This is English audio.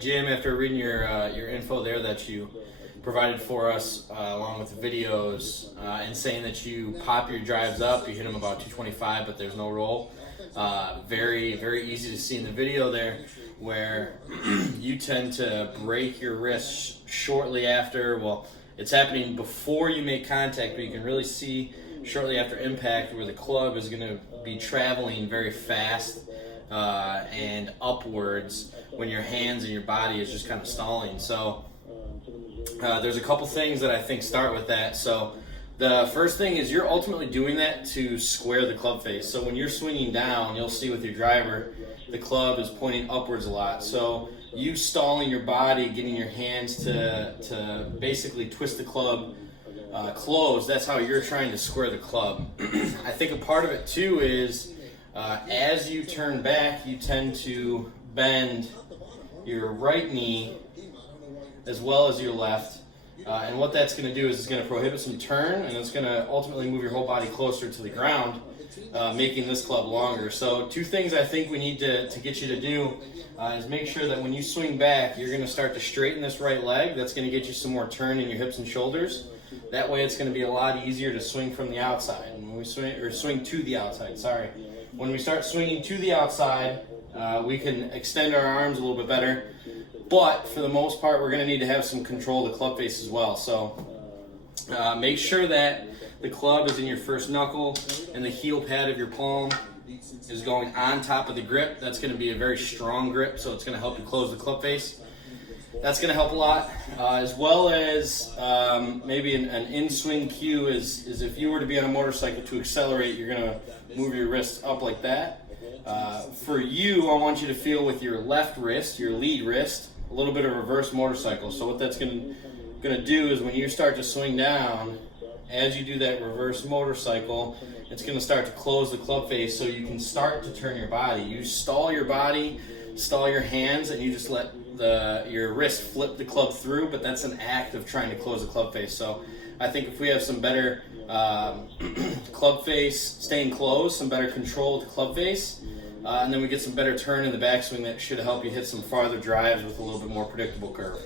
Jim, after reading your info there that you provided for us, along with the videos, and saying that you pop your drives up, you hit them about 225, but there's no roll. Very, very easy to see in the video there where you tend to break your wrist shortly after. Well, it's happening before you make contact, but you can really see shortly after impact where the club is going to be traveling very fast and upwards when your hands and your body is just kind of stalling. So there's a couple things that I think start with that. So the first thing is you're ultimately doing that to square the club face. So when you're swinging down, you'll see with your driver, the club is pointing upwards a lot. So you stalling your body, getting your hands to basically twist the club closed, that's how you're trying to square the club. I think a part of it too is as you turn back, you tend to bend your right knee as well as your left. And what that's going to do is it's going to prohibit some turn, and it's going to ultimately move your whole body closer to the ground, making this club longer. So two things I think we need to get you to do is make sure that when you swing back, you're going to start to straighten this right leg. That's going to get you some more turn in your hips and shoulders. That way it's going to be a lot easier to swing from the outside. And when we swing to the outside, sorry. When we start swinging to the outside, we can extend our arms a little bit better. But for the most part, we're going to need to have some control of the club face as well. So make sure that the club is in your first knuckle and the heel pad of your palm is going on top of the grip. That's going to be a very strong grip, so it's going to help you close the club face. That's going to help a lot, as well as maybe an in-swing cue is if you were to be on a motorcycle to accelerate, you're going to move your wrist up like that. For you, I want you to feel with your left wrist, your lead wrist, a little bit of reverse motorcycle. So what that's going to do is when you start to swing down, as you do that reverse motorcycle, it's going to start to close the club face so you can start to turn your body. You stall your body, stall your hands, and you just let your wrist flip the club through, but that's an act of trying to close the club face. So I think if we have some better club face staying closed, some better control with the club face, and then we get some better turn in the backswing, that should help you hit some farther drives with a little bit more predictable curve.